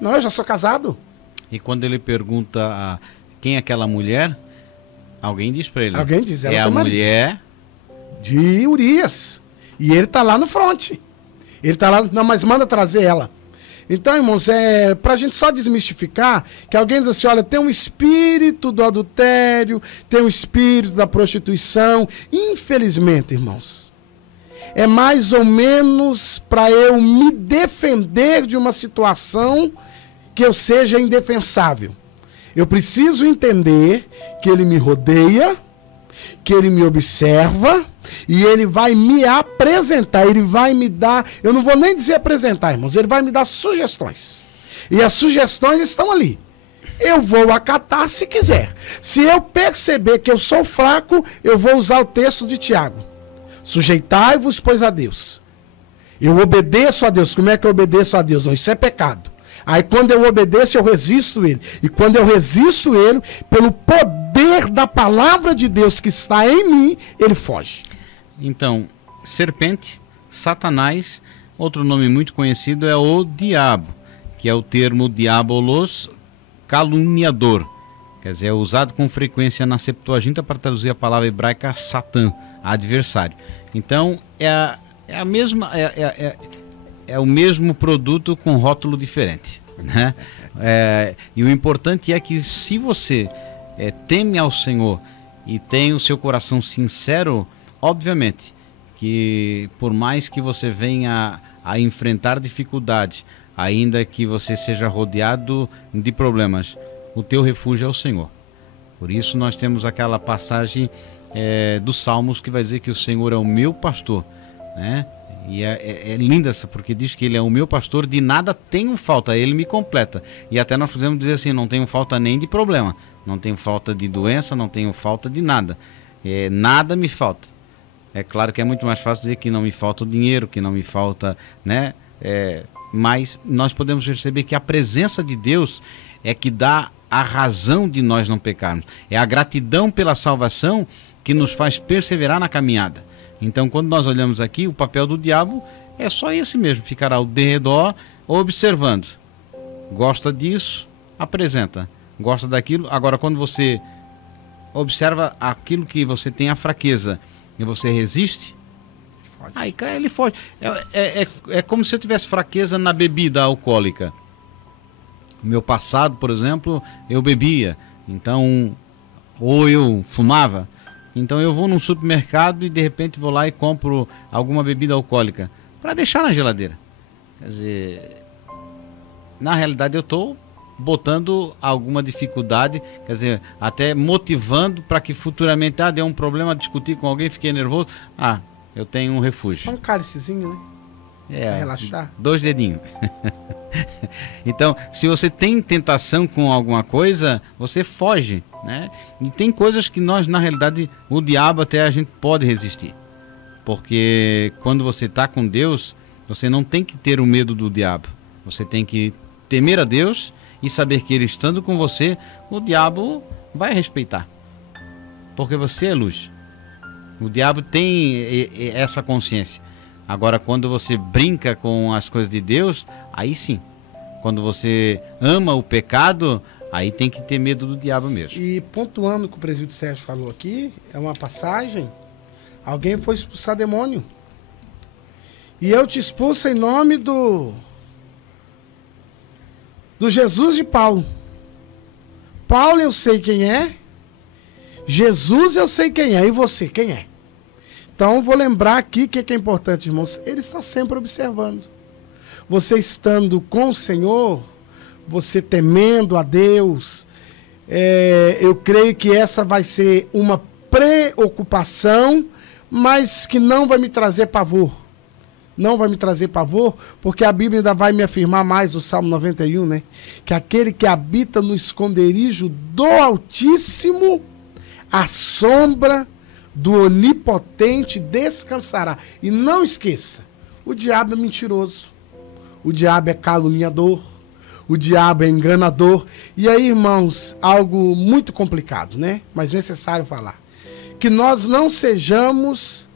eu já sou casado. E quando ele pergunta quem é aquela mulher, alguém diz para ele. Alguém diz, ela é a mulher de Urias. E ele está lá no fronte. Ele está lá, não, mas manda trazer ela. Então, irmãos, para a gente só desmistificar, que alguém diz assim, olha, tem um espírito do adultério, tem um espírito da prostituição. Infelizmente, irmãos, é mais ou menos para eu me defender de uma situação que eu seja indefensável. Eu preciso entender que ele me rodeia, que ele me observa, e ele vai me apresentar, ele vai me dar, eu não vou nem dizer apresentar, irmãos, ele vai me dar sugestões. E as sugestões estão ali. Eu vou acatar se quiser. Se eu perceber que eu sou fraco, eu vou usar o texto de Tiago. Sujeitai-vos, pois, a Deus. Eu obedeço a Deus. Como é que eu obedeço a Deus? Não, isso é pecado. Aí quando eu obedeço, eu resisto ele. E quando eu resisto ele, pelo poder da palavra de Deus que está em mim, ele foge. Então, serpente, Satanás, outro nome muito conhecido é o diabo, que é o termo diabolos, caluniador. Quer dizer, é usado com frequência na Septuaginta para traduzir a palavra hebraica Satã, adversário. Então, é o mesmo produto com rótulo diferente, né? E o importante é que se você teme ao Senhor e tem o seu coração sincero, obviamente que por mais que você venha a enfrentar dificuldades, ainda que você seja rodeado de problemas, o teu refúgio é o Senhor. Por isso nós temos aquela passagem dos Salmos que vai dizer que o Senhor é o meu pastor, né? E é linda essa, porque diz que ele é o meu pastor, de nada tenho falta, ele me completa. E até nós podemos dizer assim, não tenho falta nem de problema, não tenho falta de doença, não tenho falta de nada, nada me falta. É claro que é muito mais fácil dizer que não me falta o dinheiro, que não me falta, né? Mas nós podemos perceber que a presença de Deus é que dá a razão de nós não pecarmos. É a gratidão pela salvação que nos faz perseverar na caminhada. Então, quando nós olhamos aqui, o papel do diabo é só esse mesmo, ficar ao derredor observando. Gosta disso, apresenta. Gosta daquilo. Agora, quando você observa aquilo que você tem a fraqueza e você resiste, aí ele foge. É como se eu tivesse fraqueza na bebida alcoólica. No meu passado, por exemplo, eu bebia, então, ou eu fumava. Então eu vou num supermercado e de repente vou lá e compro alguma bebida alcoólica para deixar na geladeira. Quer dizer, na realidade eu estou botando alguma dificuldade, quer dizer, até motivando para que futuramente, deu um problema, discutir com alguém, fiquei nervoso, eu tenho um refúgio. Só um cálicezinho, né? Pra relaxar. 2 dedinhos. Então, se você tem tentação com alguma coisa, você foge, né? E tem coisas que nós, na realidade, o diabo até a gente pode resistir. Porque quando você está com Deus, você não tem que ter o medo do diabo. Você tem que temer a Deus e saber que ele estando com você, o diabo vai respeitar. Porque você é luz. O diabo tem essa consciência. Agora, quando você brinca com as coisas de Deus, aí sim. Quando você ama o pecado, aí tem que ter medo do diabo mesmo. E pontuando o que o presbítero Sérgio falou aqui, é uma passagem, alguém foi expulsar demônio. E eu te expulso em nome do Jesus de Paulo. Paulo eu sei quem é, Jesus eu sei quem é, e você, quem é? Então, vou lembrar aqui que é importante, irmãos. Ele está sempre observando. Você estando com o Senhor, você temendo a Deus, eu creio que essa vai ser uma preocupação, mas que não vai me trazer pavor. Não vai me trazer pavor, porque a Bíblia ainda vai me afirmar mais, o Salmo 91, né? Que aquele que habita no esconderijo do Altíssimo, a sombra do Onipotente descansará. E não esqueça, o diabo é mentiroso, o diabo é caluniador, o diabo é enganador. E aí, irmãos, algo muito complicado, né? Mas necessário falar. Que nós não sejamos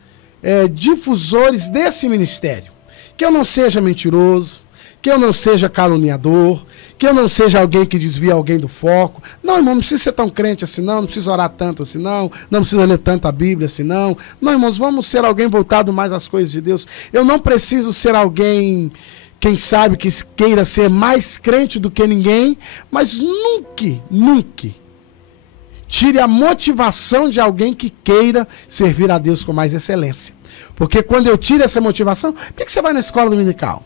difusores desse ministério. Que eu não seja mentiroso, que eu não seja caluniador, que eu não seja alguém que desvia alguém do foco. Não, irmão, não precisa ser tão crente assim não, não precisa orar tanto assim não precisa ler tanto a Bíblia assim não. Não, irmãos, vamos ser alguém voltado mais às coisas de Deus. Eu não preciso ser alguém quem sabe que queira ser mais crente do que ninguém, mas nunca tire a motivação de alguém que queira servir a Deus com mais excelência. Porque quando eu tiro essa motivação, por que você vai na escola dominical?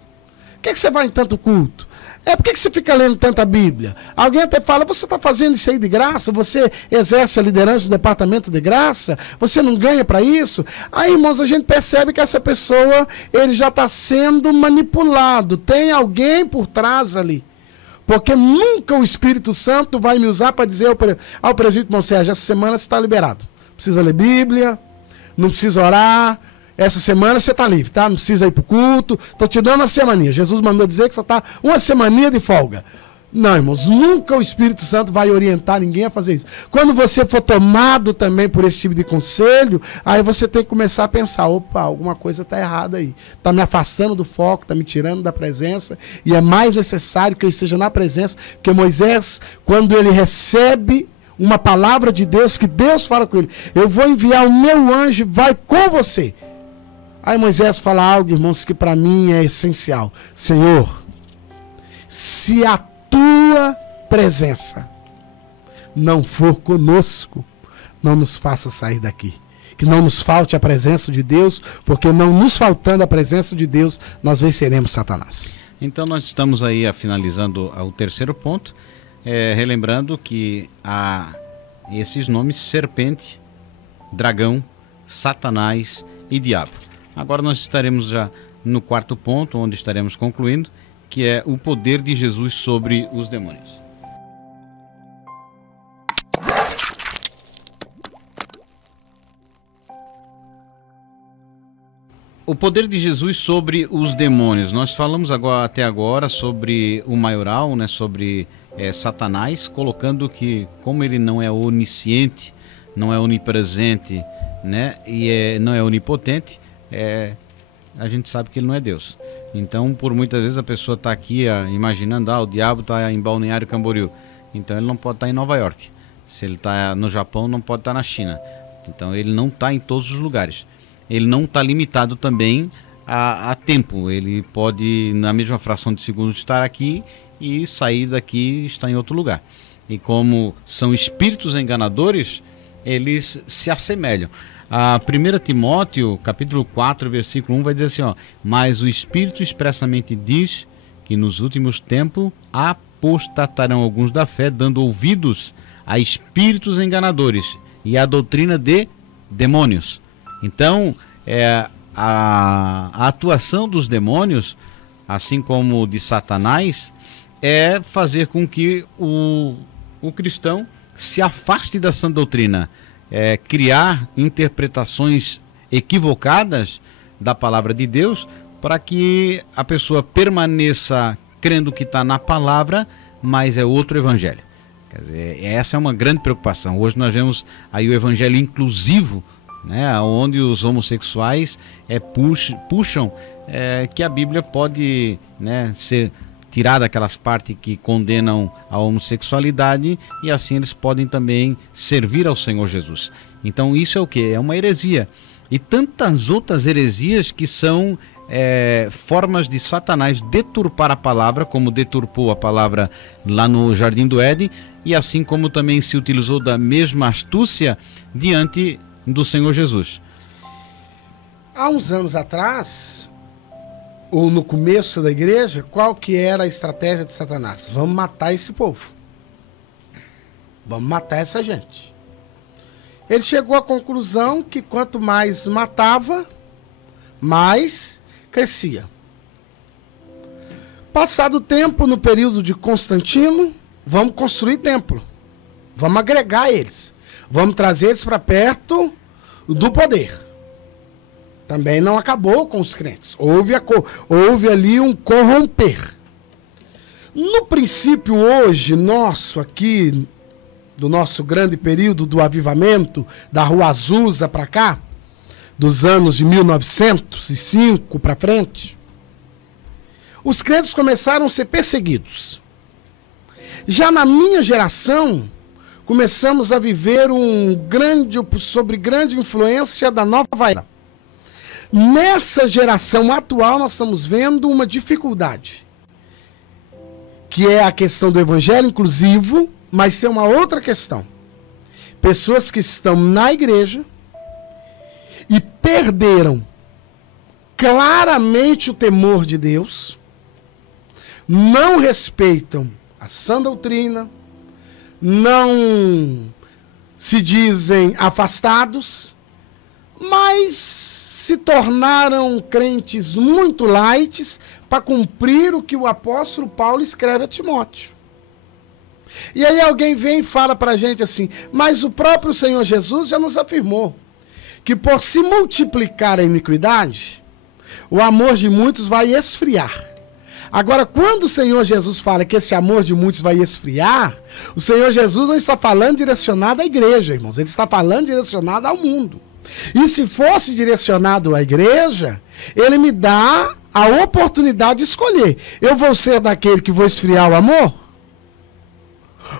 Por que você vai em tanto culto? Por que você fica lendo tanta Bíblia? Alguém até fala, você está fazendo isso aí de graça? Você exerce a liderança do departamento de graça? Você não ganha para isso? Aí, irmãos, a gente percebe que essa pessoa, ele já está sendo manipulado. Tem alguém por trás ali. Porque nunca o Espírito Santo vai me usar para dizer ao presbítero, irmão Sérgio, essa semana você está liberado. Não precisa ler Bíblia, não precisa orar. Essa semana você está livre, tá? Não precisa ir para o culto. Estou te dando uma semaninha. Jesus mandou dizer que você está uma semaninha de folga. Não, irmãos, nunca o Espírito Santo vai orientar ninguém a fazer isso. Quando você for tomado também por esse tipo de conselho, aí você tem que começar a pensar, opa, alguma coisa está errada aí. Está me afastando do foco, está me tirando da presença, e é mais necessário que eu esteja na presença, porque Moisés, quando ele recebe uma palavra de Deus, que Deus fala com ele, eu vou enviar o meu anjo, vai com você. Aí Moisés fala algo, irmãos, que para mim é essencial. Senhor, se a tua presença não for conosco, não nos faça sair daqui. Que não nos falte a presença de Deus, porque não nos faltando a presença de Deus, nós venceremos Satanás. Então nós estamos aí finalizando o terceiro ponto, relembrando que há esses nomes: serpente, dragão, Satanás e diabo. Agora nós estaremos já no quarto ponto, onde estaremos concluindo, que é o poder de Jesus sobre os demônios. O poder de Jesus sobre os demônios. Nós falamos até agora sobre o maioral, né, sobre Satanás, colocando que, como ele não é onisciente, não é onipresente, né, e não é onipotente, a gente sabe que ele não é Deus. Então, por muitas vezes a pessoa está aqui imaginando, o diabo está em Balneário Camboriú, então ele não pode estar em Nova York. Se ele está no Japão, não pode estar na China. Então ele não está em todos os lugares. Ele não está limitado também a tempo. Ele pode, na mesma fração de segundo, estar aqui e sair daqui e estar em outro lugar. E como são espíritos enganadores, eles se assemelham. A 1 Timóteo, capítulo 4, versículo 1, vai dizer assim, mas o Espírito expressamente diz que nos últimos tempos apostatarão alguns da fé, dando ouvidos a espíritos enganadores e a doutrina de demônios. Então, a atuação dos demônios, assim como de Satanás, é fazer com que o cristão se afaste da sã doutrina, criar interpretações equivocadas da palavra de Deus, para que a pessoa permaneça crendo que está na palavra, mas é outro evangelho. Quer dizer, essa é uma grande preocupação. Hoje nós vemos aí o evangelho inclusivo, né, onde os homossexuais puxam que a Bíblia pode, né, ser tirada aquelas partes que condenam a homossexualidade, e assim eles podem também servir ao Senhor Jesus. Então isso é o que? É uma heresia. E tantas outras heresias que são formas de Satanás deturpar a palavra, como deturpou a palavra lá no Jardim do Éden, e assim como também se utilizou da mesma astúcia diante do Senhor Jesus. Há uns anos atrás, ou no começo da igreja, qual que era a estratégia de Satanás? Vamos matar esse povo. Vamos matar essa gente. Ele chegou à conclusão que quanto mais matava, mais crescia. Passado o tempo, no período de Constantino, vamos construir templo. Vamos agregar eles. Vamos trazer eles para perto do poder. Também não acabou com os crentes. Houve ali um corromper. No princípio, hoje, nosso aqui, do nosso grande período do avivamento, da Rua Azusa para cá, dos anos de 1905 para frente, os crentes começaram a ser perseguidos. Já na minha geração, começamos a viver sob grande influência da nova era. Nessa geração atual, nós estamos vendo uma dificuldade, que é a questão do evangelho inclusivo, mas tem uma outra questão. Pessoas que estão na igreja e perderam claramente o temor de Deus, não respeitam a sã doutrina, não se dizem afastados, mas se tornaram crentes muito light para cumprir o que o apóstolo Paulo escreve a Timóteo. E aí alguém vem e fala para a gente assim, mas o próprio Senhor Jesus já nos afirmou que por se multiplicar a iniquidade, o amor de muitos vai esfriar. Agora, quando o Senhor Jesus fala que esse amor de muitos vai esfriar, o Senhor Jesus não está falando direcionado à igreja, irmãos. Ele está falando direcionado ao mundo. E se fosse direcionado à igreja, ele me dá a oportunidade de escolher. Eu vou ser daquele que vou esfriar o amor?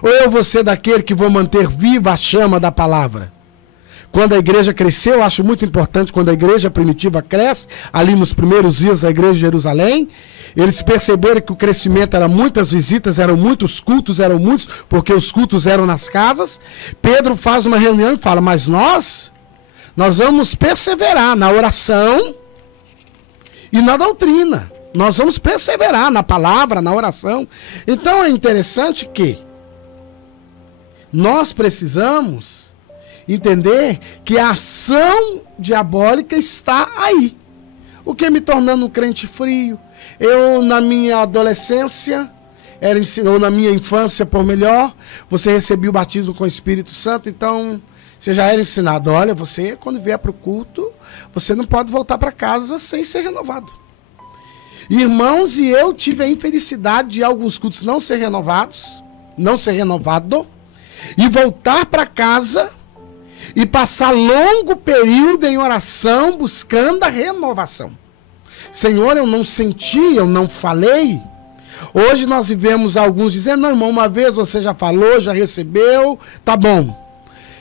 Ou eu vou ser daquele que vou manter viva a chama da palavra? Quando a igreja cresceu, eu acho muito importante, quando a igreja primitiva cresce, ali nos primeiros dias da igreja de Jerusalém, eles perceberam que o crescimento era muitas visitas, eram muitos cultos, eram muitos, porque os cultos eram nas casas. Pedro faz uma reunião e fala, mas nós vamos perseverar na oração e na doutrina. Nós vamos perseverar na palavra, na oração. Então é interessante que nós precisamos entender que a ação diabólica está aí. O que me tornando um crente frio. Eu, na minha adolescência, ou na minha infância, por melhor, você recebia o batismo com o Espírito Santo, então você já era ensinado, olha, você, quando vier para o culto, você não pode voltar para casa sem ser renovado. Irmãos, e eu tive a infelicidade de alguns cultos não ser renovados, não ser renovado, e voltar para casa e passar longo período em oração buscando a renovação. Senhor, eu não senti, eu não falei. Hoje nós vivemos alguns dizendo, não, irmão, uma vez você já falou, já recebeu, tá bom.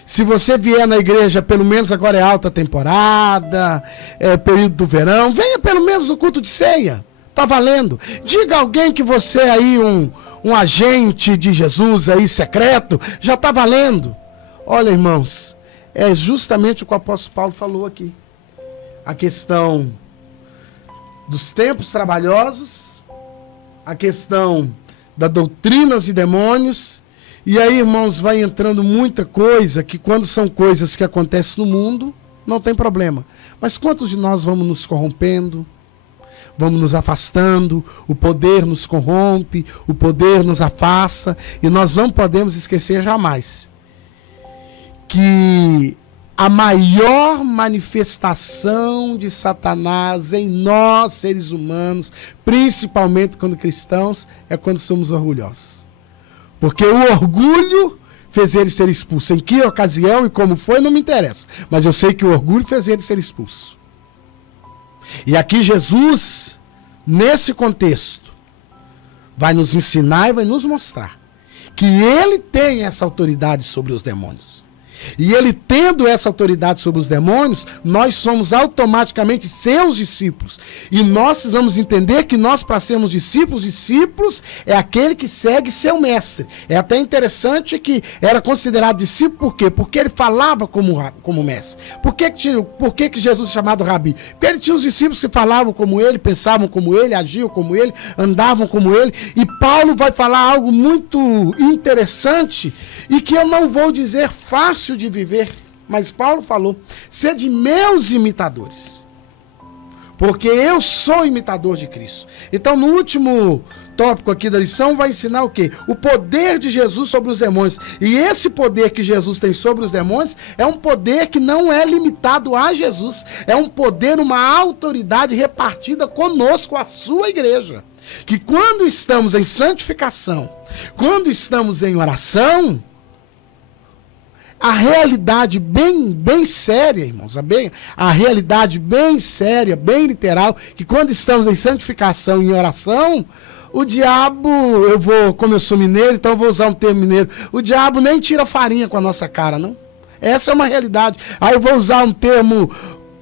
Se você vier na igreja, pelo menos agora é alta temporada, é período do verão, venha pelo menos no culto de ceia. Tá valendo. Diga a alguém que você é aí um agente de Jesus aí secreto, já tá valendo. Olha, irmãos, é justamente o que o apóstolo Paulo falou aqui. A questão dos tempos trabalhosos, a questão das doutrinas e demônios. E aí, irmãos, vai entrando muita coisa que quando são coisas que acontecem no mundo, não tem problema. Mas quantos de nós vamos nos corrompendo? Vamos nos afastando, o poder nos corrompe, o poder nos afasta, e nós não podemos esquecer jamais que a maior manifestação de Satanás em nós, seres humanos, principalmente quando cristãos, é quando somos orgulhosos. Porque o orgulho fez ele ser expulso. Em que ocasião e como foi, não me interessa. Mas eu sei que o orgulho fez ele ser expulso. E aqui Jesus, nesse contexto, vai nos ensinar e vai nos mostrar que ele tem essa autoridade sobre os demônios. E ele tendo essa autoridade sobre os demônios, nós somos automaticamente seus discípulos. E nós precisamos entender que nós, para sermos discípulos é aquele que segue seu mestre. É até interessante que era considerado discípulo, por quê? Porque ele falava como mestre. Por que Jesus é chamado Rabi? Porque ele tinha os discípulos que falavam como ele, pensavam como ele, agiam como ele, andavam como ele. E Paulo vai falar algo muito interessante e que eu não vou dizer fácil de viver, mas Paulo falou, sede meus imitadores, porque eu sou imitador de Cristo. Então no último tópico aqui da lição vai ensinar o quê? O poder de Jesus sobre os demônios. E esse poder que Jesus tem sobre os demônios é um poder que não é limitado a Jesus, é um poder, uma autoridade repartida conosco, a sua igreja, que quando estamos em santificação, quando estamos em oração, a realidade bem séria, irmãos, a realidade bem séria, bem literal, que quando estamos em santificação e em oração, o diabo, como eu sou mineiro, então eu vou usar um termo mineiro, o diabo nem tira farinha com a nossa cara, não. Essa é uma realidade. Aí eu vou usar um termo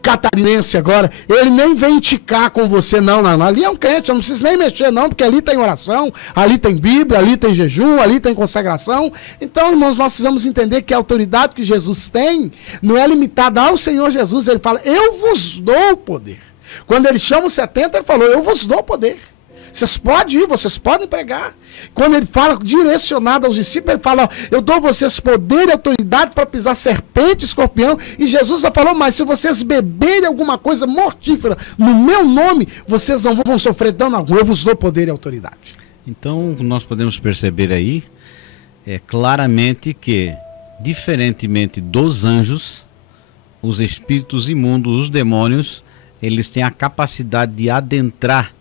catarinense agora, ele nem vem ticar com você, não. Ali é um crente, eu não preciso nem mexer, não, porque ali tem oração, ali tem Bíblia, ali tem jejum, ali tem consagração. Então, irmãos, nós precisamos entender que a autoridade que Jesus tem não é limitada ao Senhor Jesus. Ele fala, eu vos dou o poder. Quando ele chama os 70, ele falou, eu vos dou o poder. Vocês podem ir, vocês podem pregar. Quando ele fala direcionado aos discípulos, ele fala, eu dou a vocês poder e autoridade para pisar serpente, escorpião. E Jesus já falou, mas se vocês beberem alguma coisa mortífera no meu nome, vocês não vão sofrer dano algum. Eu vos dou poder e autoridade. Então, nós podemos perceber aí, claramente que, diferentemente dos anjos, os espíritos imundos, os demônios, eles têm a capacidade de adentrar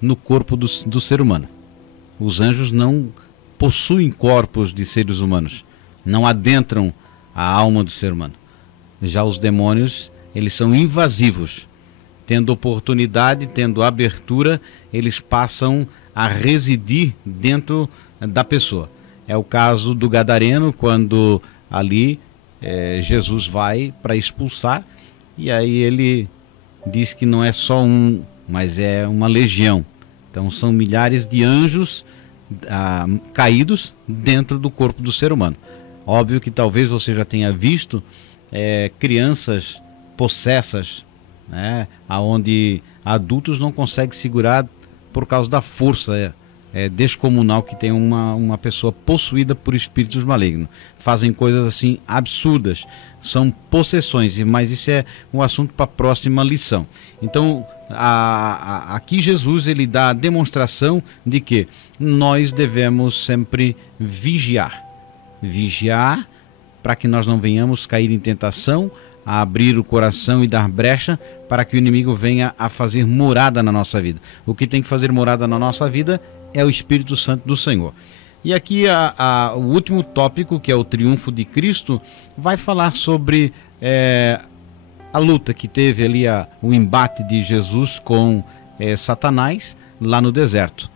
no corpo do ser humano. Os anjos não possuem corpos de seres humanos, não adentram a alma do ser humano. Já os demônios, eles são invasivos. Tendo oportunidade, tendo abertura, eles passam a residir dentro da pessoa. É o caso do gadareno, quando ali Jesus vai para expulsar, e aí ele diz que não é só um, mas é uma legião. Então são milhares de anjos caídos dentro do corpo do ser humano. Óbvio que talvez você já tenha visto crianças possessas, né, onde adultos não conseguem segurar por causa da força descomunal que tem uma pessoa possuída por espíritos malignos. Fazem coisas assim absurdas, são possessões, mas isso é um assunto para a próxima lição. Então, aqui Jesus ele dá a demonstração de que nós devemos sempre vigiar para que nós não venhamos cair em tentação, a abrir o coração e dar brecha para que o inimigo venha a fazer morada na nossa vida. O que tem que fazer morada na nossa vida é o Espírito Santo do Senhor. E aqui o último tópico, que é o triunfo de Cristo, vai falar sobre a luta que teve ali, o embate de Jesus com Satanás lá no deserto.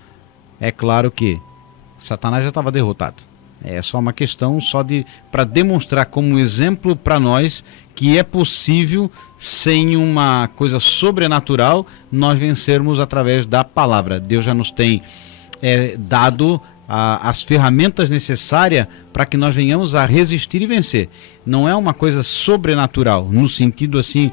É claro que Satanás já estava derrotado. É só uma questão para demonstrar como exemplo para nós que é possível, sem uma coisa sobrenatural, nós vencermos através da palavra. Deus já nos tem dado as ferramentas necessárias para que nós venhamos a resistir e vencer. Não é uma coisa sobrenatural, no sentido assim,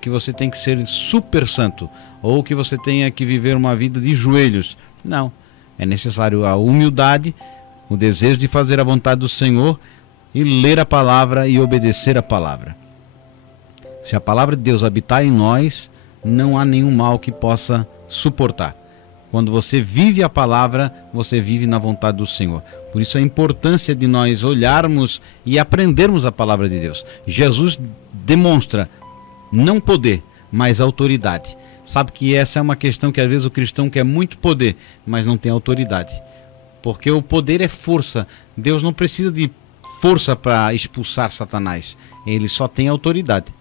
que você tem que ser super santo, ou que você tenha que viver uma vida de joelhos. Não, é necessário a humildade, o desejo de fazer a vontade do Senhor e ler a palavra e obedecer a palavra. Se a palavra de Deus habitar em nós, não há nenhum mal que possa suportar. Quando você vive a palavra, você vive na vontade do Senhor. Por isso a importância de nós olharmos e aprendermos a palavra de Deus. Jesus demonstra não poder, mas autoridade. Sabe que essa é uma questão que às vezes o cristão quer muito poder, mas não tem autoridade. Porque o poder é força. Deus não precisa de força para expulsar Satanás. Ele só tem autoridade.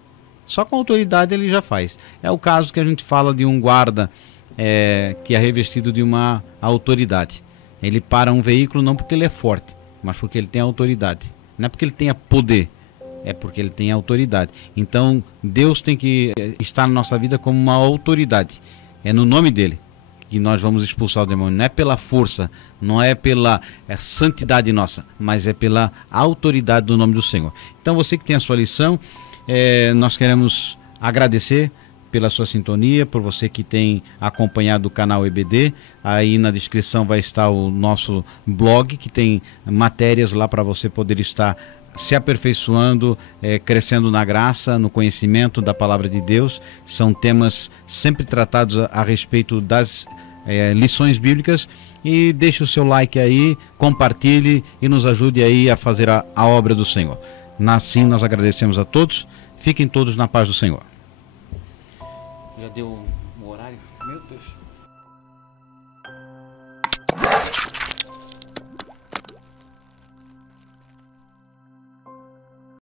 Só com autoridade ele já faz. É o caso que a gente fala de um guarda que é revestido de uma autoridade. Ele para um veículo não porque ele é forte, mas porque ele tem autoridade. Não é porque ele tenha poder, é porque ele tem autoridade. Então Deus tem que estar na nossa vida como uma autoridade. É no nome dele que nós vamos expulsar o demônio. Não é pela força, não é pela santidade nossa, mas é pela autoridade do nome do Senhor. Então você que tem a sua lição, nós queremos agradecer pela sua sintonia, por você que tem acompanhado o canal EBD. Aí na descrição vai estar o nosso blog, que tem matérias lá para você poder estar se aperfeiçoando, crescendo na graça, no conhecimento da palavra de Deus. São temas sempre tratados a respeito das lições bíblicas. E deixe o seu like aí, compartilhe e nos ajude aí a fazer a obra do Senhor. Assim nós agradecemos a todos. Fiquem todos na paz do Senhor. Já deu o horário? Meu Deus.